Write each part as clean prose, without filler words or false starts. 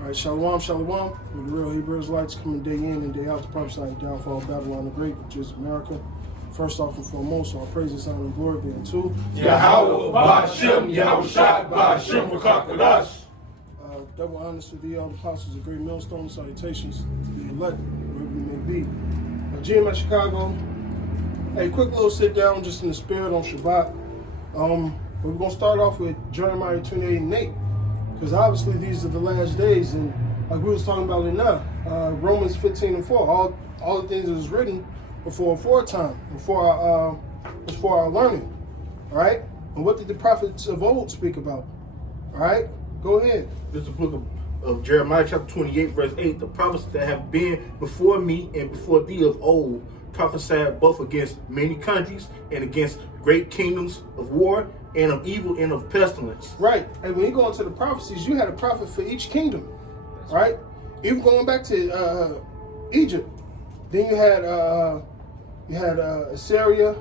All right, shalom, shalom. We're the real Hebrew Israelites coming day in and day out to prophesy the downfall of Babylon the Great, which is America. First off and foremost, our praises, honor, and glory being to Yahweh, Ba'ashem, Yahushua, Ba'ashem, Rakakadash. Double honors to the all the apostles of Great Millstone. Salutations to the elect, wherever you may be. GM at Chicago. Hey, quick little sit down just in the spirit on Shabbat. But we're going to start off with Jeremiah 28 and 8. Because obviously these are the last days, and like we was talking about it now, Romans 15 and 4, all the things that was written before aforetime, before our learning, all right? And what did the prophets of old speak about? All right, go ahead. This is the book of Jeremiah chapter 28, verse 8. The prophets that have been before me and before thee of old prophesied both against many countries and against great kingdoms of war and of evil and of pestilence. Right. And when you go into the prophecies, you had a prophet for each kingdom. Right? Even going back to Egypt, then you had Assyria,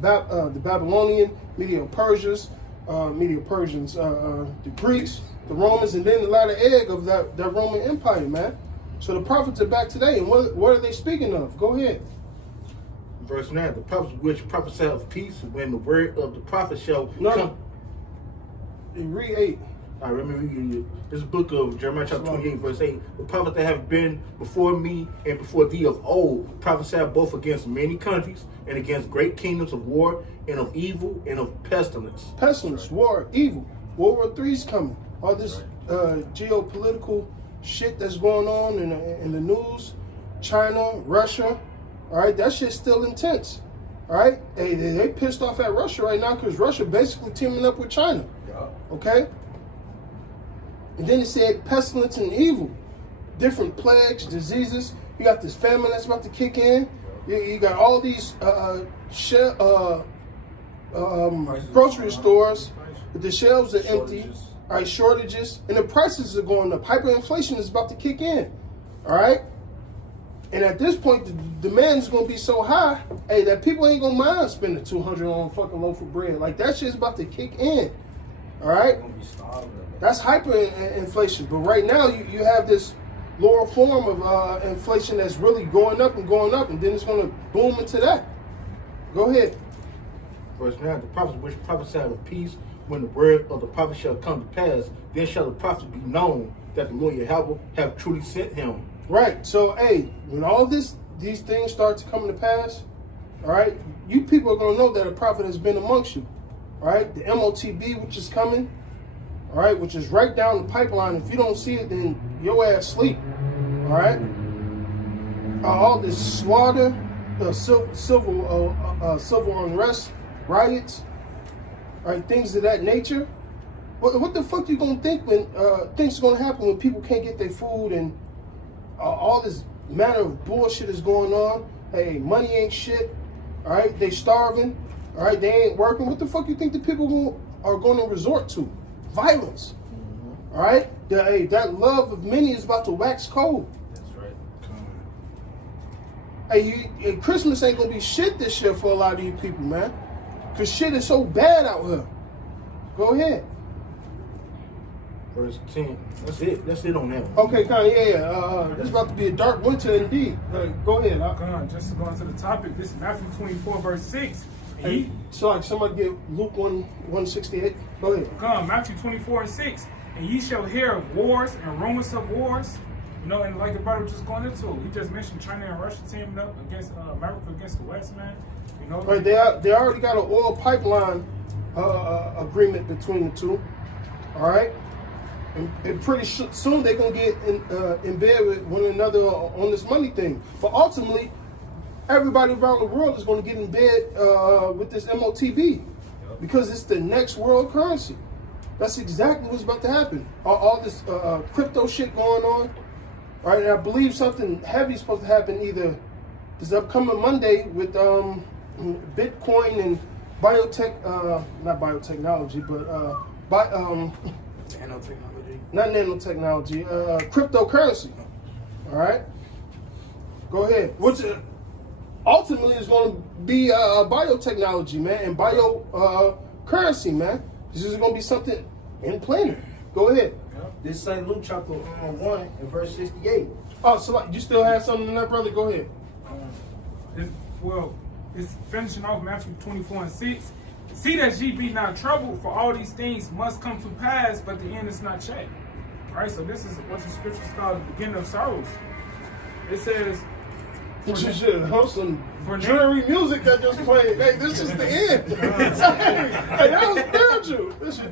the Babylonian, Medo-Persians, the Greeks, the Romans, and then the latter egg of that Roman Empire, man. So the prophets are back today, and what are they speaking of? Go ahead. Verse 9, the prophets which prophesy of peace when the word of the prophet shall come. Read 8. I remember this book of Jeremiah chapter 28, verse 8. The prophets that have been before me and before thee of old prophesied both against many countries and against great kingdoms of war and of evil and of pestilence. Pestilence, war, evil. World War III's coming. All this geopolitical shit that's going on in the news. China, Russia. All right, that shit's still intense. All right, they pissed off at Russia right now because Russia basically teaming up with China. Okay, and then it said pestilence and evil, different plagues, diseases. You got this famine that's about to kick in. You got all these grocery stores, but the shelves are empty. All right, shortages, and the prices are going up. Hyperinflation is about to kick in. All right. And at this point, the demand is going to be so high, hey, that people ain't going to mind spending $200 on a fucking loaf of bread. Like, that shit's about to kick in. All right? That's hyperinflation. But right now, you have this lower form of inflation that's really going up, and then it's going to boom into that. Go ahead. Verse 9, the prophets which prophesied of peace when the word of the prophet shall come to pass, then shall the prophet be known that the Lord Yahweh have truly sent him. Right. So, hey, when all these things start to come to pass, all right, you people are going to know that a prophet has been amongst you. All right. The MOTB, which is coming, all right, which is right down the pipeline. If you don't see it, then your ass sleep. All right. All this slaughter, civil unrest, riots, all right, things of that nature. What the fuck you going to think when things are going to happen when people can't get their food and all this manner of bullshit is going on? Hey, money ain't shit. All right, they starving. All right, they ain't working. What the fuck you think the people are going to resort to? Violence. All right, that love of many is about to wax cold. That's right. Hey, Christmas ain't gonna be shit this year for a lot of you people, man. Cause shit is so bad out here. Go ahead. Verse 10. That's it on that one. Okay, yeah. This is about to be a dark winter indeed. Go ahead. Just to go into the topic, this is Matthew 24, verse 6. Hey, so like somebody get Luke 1:68. Go ahead. Matthew 24 and 6. And ye shall hear of wars and rumors of wars. You know, and like the brother was just going into it, he just mentioned China and Russia teaming up against America against the West, man. You know, right, they already got an oil pipeline agreement between the two. All right. And pretty soon they're going to get in bed with one another on this money thing. But ultimately, everybody around the world is going to get in bed with this MOTB because it's the next world currency. That's exactly what's about to happen. All this crypto shit going on. Right, and I believe something heavy is supposed to happen either this upcoming Monday with Bitcoin and not biotechnology, but Nanotechnology. Not nanotechnology, cryptocurrency. All right, go ahead. Which ultimately is going to be biotechnology, man, and currency, man. This is going to be something in planar. Go ahead. This St. Luke chapter 1 and verse 68. Oh, so like, you still have something in there, brother? Go ahead. It's finishing off Matthew 24 and 6. See that ye be not troubled, for all these things must come to pass, but the end is not yet. All right, so this is what the scriptures call the beginning of sorrows. It says, You should host some For dreary music that just played. Hey, this is the end. Hey, that was spiritual. This is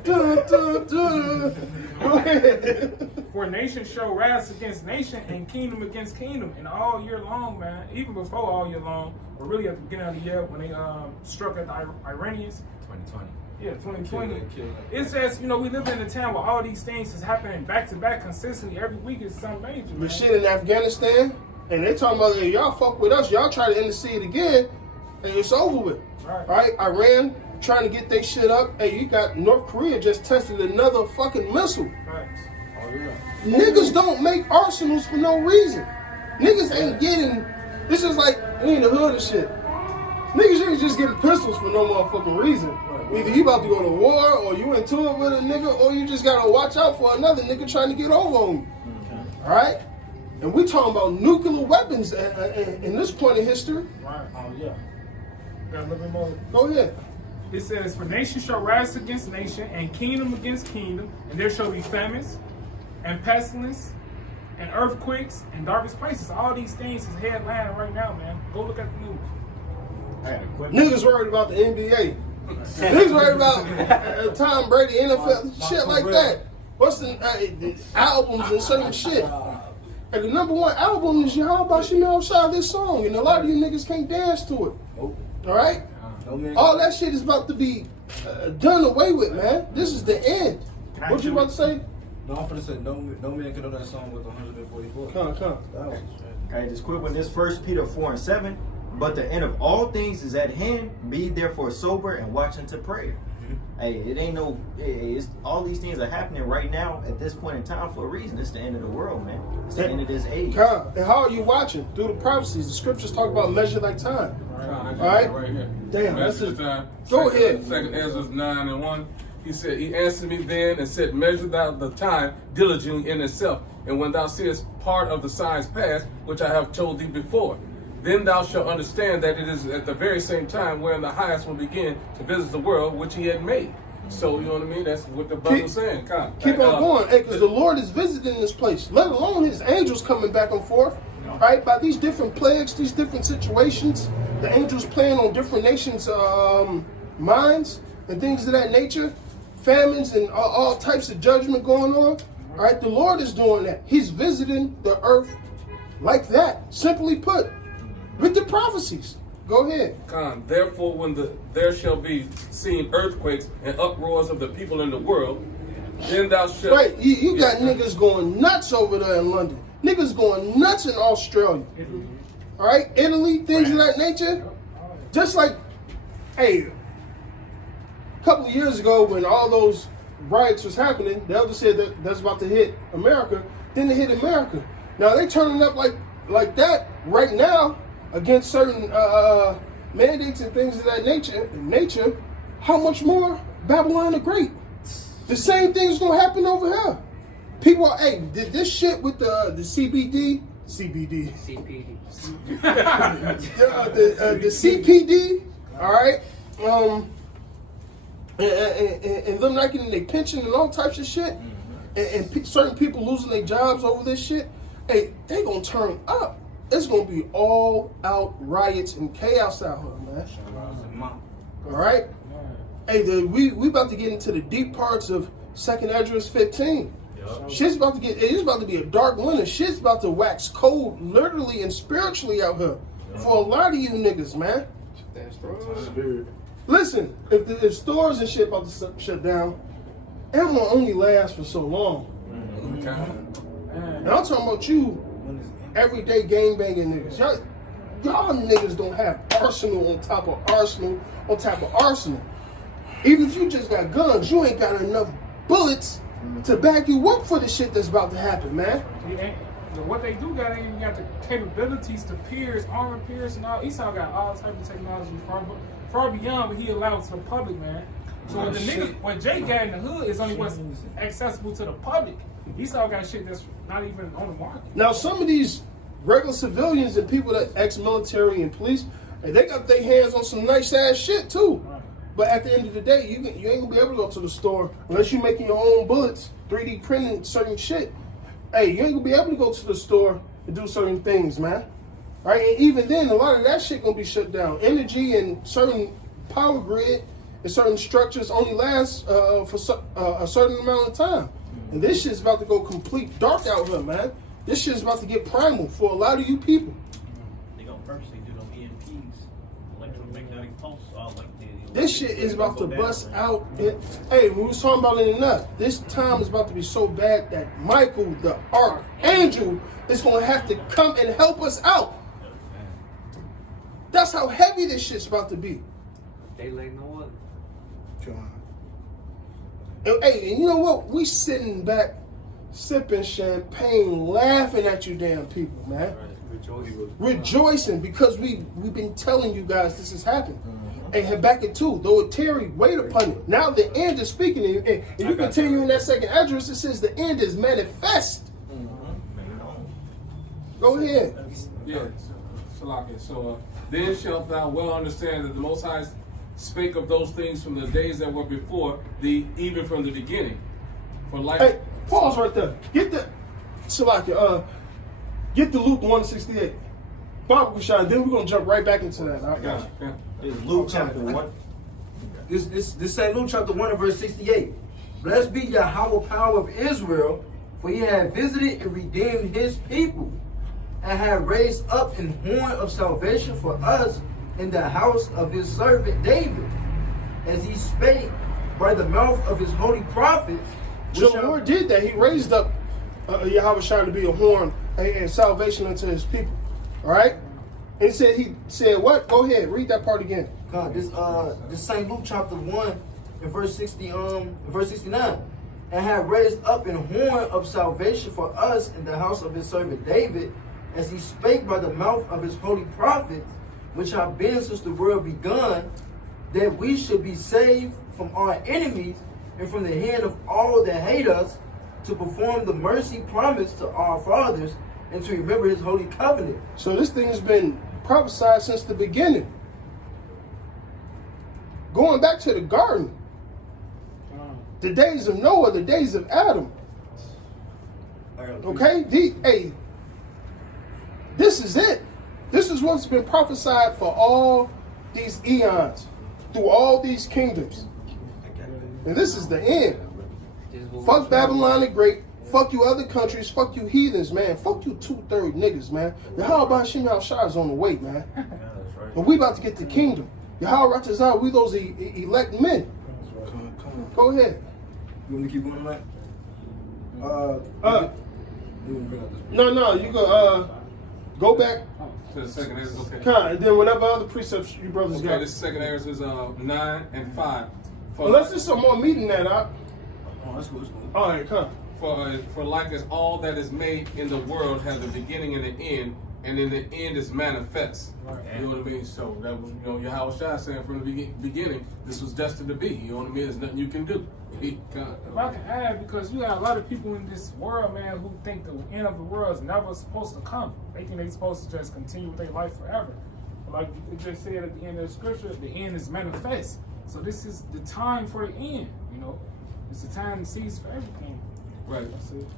Go ahead. for nation shall rise against nation and kingdom against kingdom, and all year long, man, even before all year long, or really at the beginning of the year when they struck at the Iranians. 2020. Yeah, 2020. It says, we live in a town where all these things is happening back to back consistently. Every week is something major. But Man. shit in Afghanistan, and they talking about, hey, y'all fuck with us, y'all try to intercede again, and it's over with. Right? Iran trying to get their shit up. Hey, you got North Korea just tested another fucking missile. Right. Oh, yeah. Niggas don't make arsenals for no reason. Niggas ain't getting, this is like, we in the hood and shit. Niggas ain't just getting pistols for no motherfucking reason. Either you about to go to war, or you into it with a nigga, or you just gotta watch out for another nigga trying to get over on you. Alright? And we talking about nuclear weapons in this point in history. Right. Oh, yeah. Got a little bit more. Go ahead. It says, for nation shall rise against nation, and kingdom against kingdom, and there shall be famines, and pestilence, and earthquakes, and darkest places. All these things is headlining right now, man. Go look at the news. Niggas worried about the NBA. Niggas worried about Tom Brady, NFL, shit like that. What's the albums and certain shit? And the number one album is Yahweh Shemel Shah, this song, and a lot of you niggas can't dance to it. Nope. All right? No, man. All that shit is about to be done away with, man. This is the end. What you about to say? No, I'm finna say no man can know that song with 144. Come. Okay, just quick one. This 1 Peter 4 and 7. But the end of all things is at hand. Be therefore sober and watch unto prayer. Hey, it ain't no. It's all these things are happening right now at this point in time for a reason. It's the end of the world, man. It's the end of this age. Come. And how are you watching? Through the prophecies. The scriptures talk about measure like time. All right. Right here. Damn, that's Measure it. the time. Go ahead. Second Ezra 9 and 1. He said, he answered me then and said, measure thou the time diligently in itself. And when thou seest part of the signs past, which I have told thee before, then thou shalt understand that it is at the very same time wherein the highest will begin to visit the world which he had made. So, you know what I mean? That's what the Bible's saying. Keep on going, because the Lord is visiting this place, let alone his angels coming back and forth, right? By these different plagues, these different situations, the angels playing on different nations' minds and things of that nature, famines and all types of judgment going on, right? The Lord is doing that. He's visiting the earth like that, simply put, with the prophecies. Go ahead. Therefore, when there shall be seen earthquakes and uproars of the people in the world, then thou shalt... Right, you got niggas going nuts over there in London. Niggas going nuts in Australia. All right, Italy, things of that nature. Just like, hey, a couple of years ago when all those riots was happening, the elder said that that's about to hit America. Then it hit America. Now they turning up like that right now against certain mandates and things of that nature. How much more Babylon the Great? The same thing's gonna happen over here. People, hey, this shit with the CPD, the CPD, all right, and them not getting their pension and all types of shit, and certain people losing their jobs over this shit. Hey, they gonna turn up. It's gonna be all out riots and chaos out here, man. All right. Hey, we about to get into the deep parts of 2nd Esdras 15. Shit's about to it's about to be a dark winter. Shit's about to wax cold, literally and spiritually out here for a lot of you niggas, man. Listen, if stores and shit about to shut down, it won't only last for so long. Now I'm talking about you, everyday gangbanging niggas. Y'all niggas don't have arsenal on top of arsenal on top of arsenal. Even if you just got guns, you ain't got enough bullets to back you up for the shit that's about to happen, man. What they do got, ain't even got the capabilities to pierce, armor pierce, and all. Esau got all type of technology far beyond what he allowed to the public, man. So what Jay got in the hood is only what's accessible to the public. Esau got shit that's not even on the market. Now, some of these regular civilians and people that ex-military and police, hey, they got their hands on some nice ass shit too. Right. But at the end of the day, you ain't gonna be able to go to the store unless you're making your own bullets, 3D printing certain shit. Hey, you ain't gonna be able to go to the store and do certain things, man. Right? And even then, a lot of that shit gonna be shut down. Energy and certain power grid and certain structures only last for a certain amount of time. And this shit's about to go complete dark out here, man. This shit's about to get primal for a lot of you people. They gonna purposely do them EMPs, electromagnetic pulse, all like that. This shit is about to bust out. Hey, we was talking about it enough. This time is about to be so bad that Michael, the archangel, is going to have to come and help us out. That's how heavy this shit's about to be. They like no other. And, hey, and you know what? We sitting back, sipping champagne, laughing at you damn people, man. Rejoicing because we've been telling you guys this is happening. And Habakkuk 2, though it tarry, wait upon it. Now the end is speaking. And if you continue in that second address, it says the end is manifest. Go ahead. Yeah, Salakia. So then shalt thou well understand that the Most High spake of those things from the days that were before thee, even from the beginning. For like, Hey, pause right there. Get the Salakia, get the Luke 168. Bible shot, then we're gonna jump right back into that. I got you. yeah. It's Luke chapter 1. This St. Luke chapter 1 and verse 68. Blessed be Yahweh power of Israel, for he had visited and redeemed his people, and had raised up an horn of salvation for us in the house of his servant David, as he spake by the mouth of his holy prophets. So the Lord did that. He raised up Yahweh Shai to be a horn and salvation unto his people. All right? And he said what? Go ahead, read that part again. God, this St. Luke chapter 1 and verse 69. And had raised up an horn of salvation for us in the house of his servant David, as he spake by the mouth of his holy prophets, which have been since the world begun, that we should be saved from our enemies and from the hand of all that hate us, to perform the mercy promised to our fathers, and to remember his holy covenant. So this thing has been prophesied since the beginning. Going back to the garden, the days of Noah, the days of Adam. Okay? Hey, this is it. This is what's been prophesied for all these eons, through all these kingdoms. And this is the end. Fuck Babylon the Great. Fuck you other countries. Fuck you heathens, man. Fuck you 2/3 niggas, man. Yahweh Hashem Shai is on the way, man. And we about to get the kingdom. Yahweh Ratazah, we those elect men. Go ahead. You want me to keep going on that? You want to bring up this? No, you go back. To the second Ezra, okay. And then whatever other precepts you brothers Okay, got. this second Ezra is 9 and 5. Unless there's some more meat in that, Oh, that's cool. That's cool. all right, come. For like as all that is made in the world has a beginning and an end, and in the end is manifest. You know what I mean? So that was, Yahweh Shai saying from the beginning, this was destined to be. You know what I mean? There's nothing you can do. If I can add, because you got a lot of people in this world, man, who think the end of the world is never supposed to come. They think they're supposed to just continue with their life forever. But like it just said at the end of the scripture, the end is manifest. So this is the time for the end. It's the time to cease for everything. Right.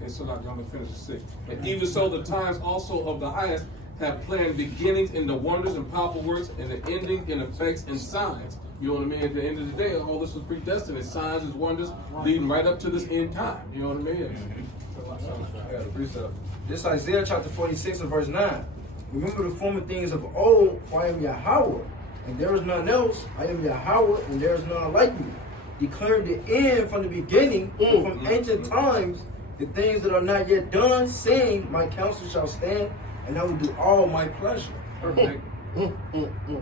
And so like I'm gonna finish the 6. And even so the times also of the highest have planned beginnings in the wonders and powerful works, and the ending in effects and signs. You know what I mean? At the end of the day, all this was predestined. It's signs and wonders leading right up to this end time. You know what I mean? I got a precept. This Isaiah chapter 46 and verse 9. Remember the former things of old, for I am Yahweh, and there is none else. I am Yahweh, and there is none like me. Declaring the end from the beginning, and from ancient times, the things that are not yet done, saying, my counsel shall stand, and I will do all my pleasure. Perfect.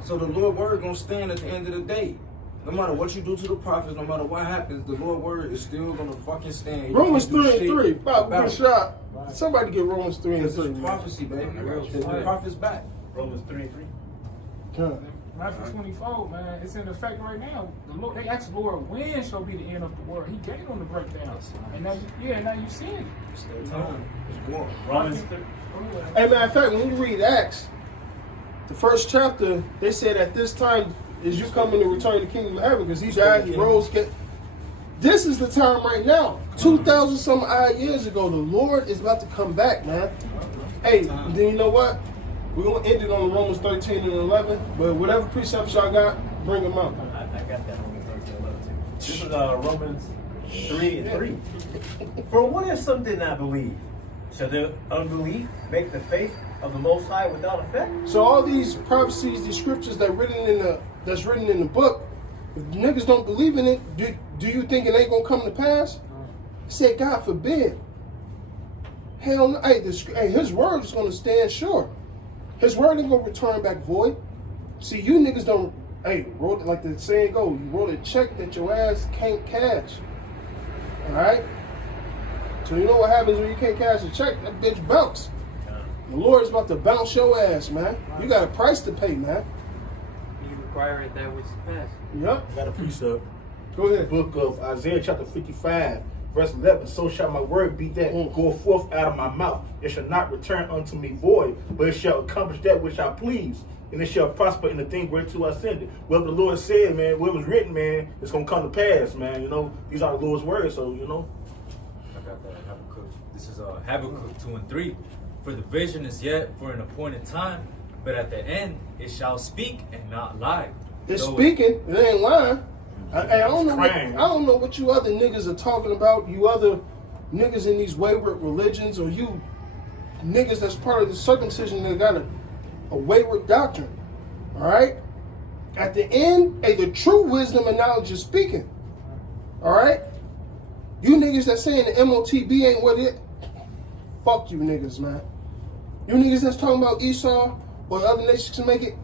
So the Lord word gonna stand at the end of the day. No matter what you do to the prophets, no matter what happens, the Lord word is still gonna fucking stand. You Romans can't do 3 and shit 3. Bob, about good it. shot. Somebody get Romans 3 and Because 3. it's prophecy, baby. The prophet's back. Romans 3 and 3. Come. Matthew 24, man, it's in effect right now. The Lord, they asked the Lord, when shall be the end of the world? He gave them the breakdown. And now, now you see it. It's still time. It's war. Romans. Hey, matter of fact, when you read Acts, the first chapter, they said at this time is you coming to return to the kingdom of heaven because he died, he rose. This is the time right now. 2,000 some odd years ago, the Lord is about to come back, man. Hey, then you know what? We're going to end it on Romans 13 and 11, but whatever precepts y'all got, bring them out. I got that Romans 13 and 11 too. This is Romans 3 and 3. For what if some did not believe? Shall the unbelief make the faith of the Most High without effect? So all these prophecies, these scriptures that's written in the book, if niggas don't believe in it, do you think it ain't gonna come to pass? Say, God forbid. Hell no. Hey, his word is gonna stand sure. His word ain't gonna return back void. See, you niggas don't. Hey, wrote it like the saying go. You wrote a check that your ass can't cash. All right. So you know what happens when you can't cash a check? That bitch bounce. The Lord is about to bounce your ass, man. You got a price to pay, man. You require it that which is past. Yep. I got a precept. Go ahead. Book of Isaiah chapter 55, verse 11. So shall my word be that go forth out of my mouth. It shall not return unto me void, but it shall accomplish that which I please. And it shall prosper in the thing whereto I send it. What the Lord said, man, what was written, man, it's going to come to pass, man. You know, these are the Lord's words, so, you know. I got that Habakkuk. This is Habakkuk 2 and 3. For the vision is yet for an appointed time, but at the end it shall speak and not lie. It's Though speaking, it ain't lying. I don't know what you other niggas are talking about. You other niggas in these wayward religions, or you niggas that's part of the circumcision that got a wayward doctrine. All right. At the end, the true wisdom and knowledge is speaking. All right. You niggas that saying the MOTB ain't what it. Fuck you niggas, man. You niggas that's talking about Esau or the other nations can make it.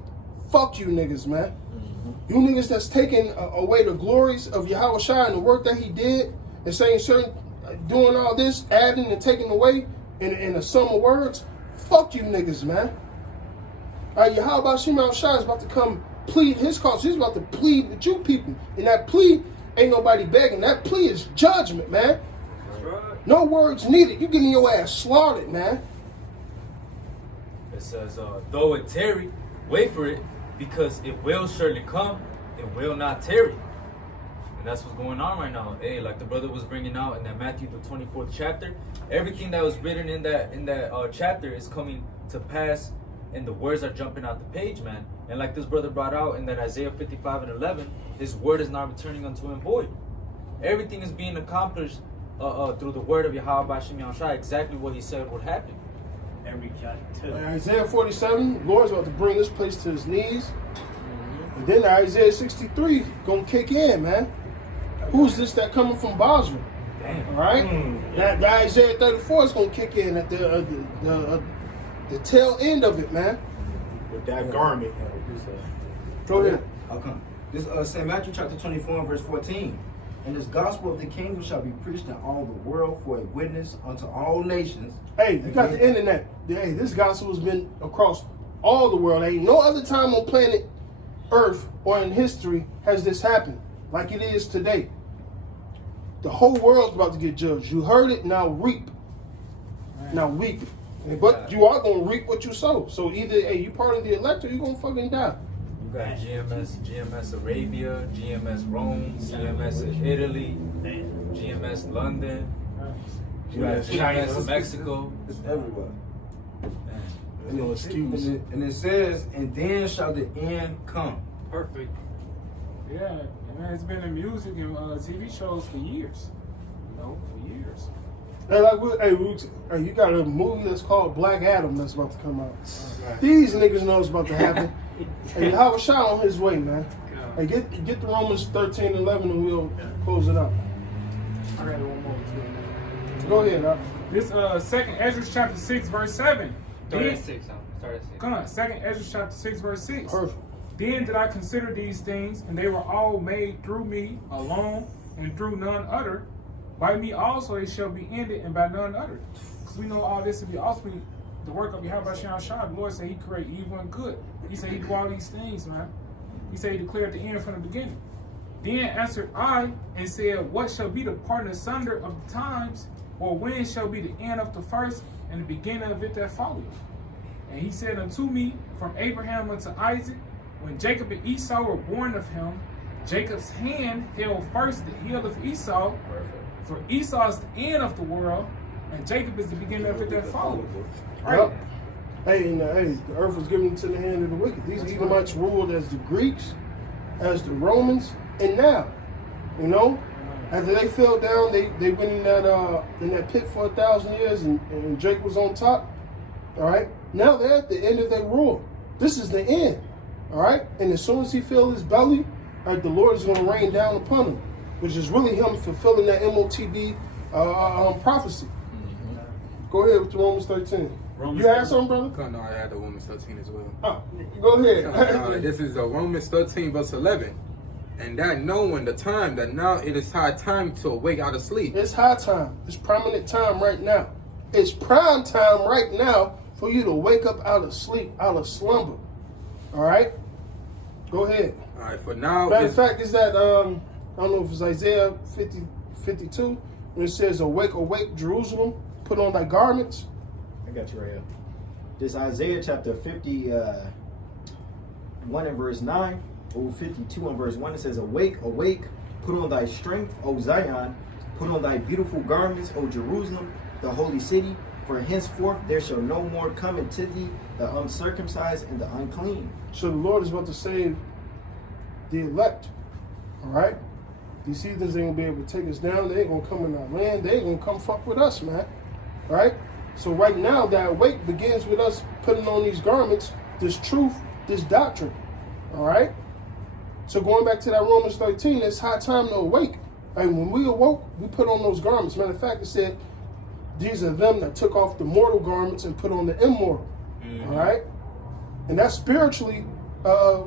Fuck you niggas, man. You niggas that's taking away the glories of Yahweh Shai and the work that he did and saying certain, doing all this, adding and taking away in a sum of words. Fuck you niggas, man. All right, Yahweh Shai is about to come plead his cause. He's about to plead with you people. And that plea ain't nobody begging. That plea is judgment, man. No words needed. You getting your ass slaughtered, man. It says, though it tarry, wait for it, because it will surely come, it will not tarry. And that's what's going on right now. Hey, like the brother was bringing out in that Matthew the 24th chapter, everything that was written in that chapter is coming to pass, and the words are jumping out the page, man. And like this brother brought out in that Isaiah 55 and 11, his word is not returning unto him void. Everything is being accomplished through the word of Yahweh Shem Shai, exactly what he said would happen. Every jot too. Isaiah 47, the Lord's about to bring this place to his knees. And then Isaiah 63 gonna kick in, man. Who's this that coming from Basra? Damn. All right? That Isaiah 34 is gonna kick in at the tail end of it, man. With that garment. Go ahead. I'll come. This St. Matthew chapter 24 and verse 14. And this gospel of the kingdom shall be preached in all the world for a witness unto all nations. Hey, you got the internet. Hey, this gospel has been across all the world. Ain't no other time on planet Earth or in history has this happened like it is today. The whole world's about to get judged. You heard it, now reap. Now weep. But you are going to reap what you sow. So either you part of the elect or you're going to fucking die. You got GMS Arabia, GMS Rome, GMS Italy, GMS London, you got GMS Mexico. It's everywhere. No excuse. And it says, and then shall the end come. Perfect. Yeah, man, it's been in music and TV shows for years. You know, for years. Hey, you got a movie that's called Black Adam that's about to come out. These niggas know it's about to happen. Hey, Howard Shai on his way, man. Hey, get the Romans 13 and 11 and we'll close it out. I got one more too. Go ahead, This second Ezra chapter 6 verse 7. Start at 6. Start at 6. Come on, second Ezra chapter 6 verse 6. Perfect. Then did I consider these things, and they were all made through me alone, and through none other. By me also it shall be ended, and by none other. Because we know all this to be ultimately the work of Yahweh Shem Shai. The Lord said he create evil and good. He said he do all these things, man. He said he declared the end from the beginning. Then answered I and said, what shall be the parting asunder of the times, or when shall be the end of the first and the beginning of it that followeth? And he said unto me, from Abraham unto Isaac, when Jacob and Esau were born of him, Jacob's hand held first the heel of Esau, for Esau is the end of the world, and Jacob is the beginning of it that followeth. Right? Yep. Hey, and the earth was given into the hand of the wicked. These Edomites ruled as the Greeks, as the Romans, and now, you know, after they fell down, they went in that pit for 1,000 years, and Jacob was on top. All right, now they're at the end of their rule. This is the end. All right, and as soon as he fills his belly, all right, the Lord is going to rain down upon him, which is really him fulfilling that MOTB prophecy. Go ahead with the Romans 13. You had something, brother? No, I had the Romans 13 as well. Oh, go ahead. This is Romans 13, verse 11. And that knowing the time, that now it is high time to awake out of sleep. It's high time. It's prominent time right now. It's prime time right now for you to wake up out of sleep, out of slumber. All right? Go ahead. All right, for now. Matter of fact, is that, I don't know if it's Isaiah 52, when it says, awake, awake, Jerusalem, put on thy garments. I got you right here. This Isaiah chapter 51 and verse 9, or 52 and verse 1, it says, awake, awake, put on thy strength, O Zion, put on thy beautiful garments, O Jerusalem, the holy city, for henceforth there shall no more come into thee the uncircumcised and the unclean. So the Lord is about to save the elect. All right? These heathens ain't gonna be able to take us down. They ain't gonna come in our land. They ain't gonna come fuck with us, man. All right? So right now, that awake begins with us putting on these garments, this truth, this doctrine. All right? So going back to that Romans 13, it's high time to awake. And when we awoke, we put on those garments. Matter of fact, it said, these are them that took off the mortal garments and put on the immortal. All right? And that's spiritually,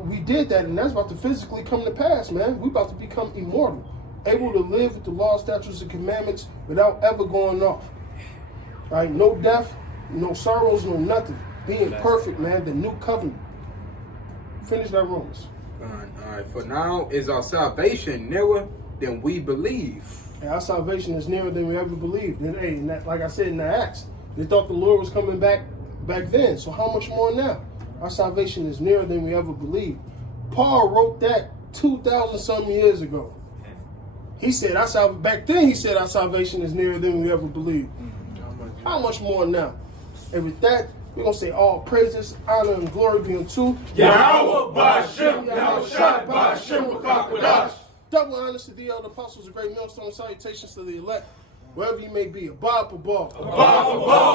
we did that, and that's about to physically come to pass, man. We about to become immortal, able to live with the law, statutes, and commandments without ever going off. All right? No death, no sorrows, no nothing. Being perfect, man, the new covenant. Finish that Romans. All right, for now is our salvation nearer than we believe. And our salvation is nearer than we ever believed. And, hey, and that, like I said in the Acts, they thought the Lord was coming back then. So how much more now? Our salvation is nearer than we ever believed. Paul wrote that 2,000 something years ago. He said, back then he said our salvation is nearer than we ever believed. How much more now? And with that, we're going to say all praises, honor, and glory be unto Yahweh Ba'Shem, Yahushua Ba'Shem Wakakwadash. Double honors to the elder apostles, a great millstone, salutations to the elect, wherever you may be. Abba, Abba. Abba, Abba.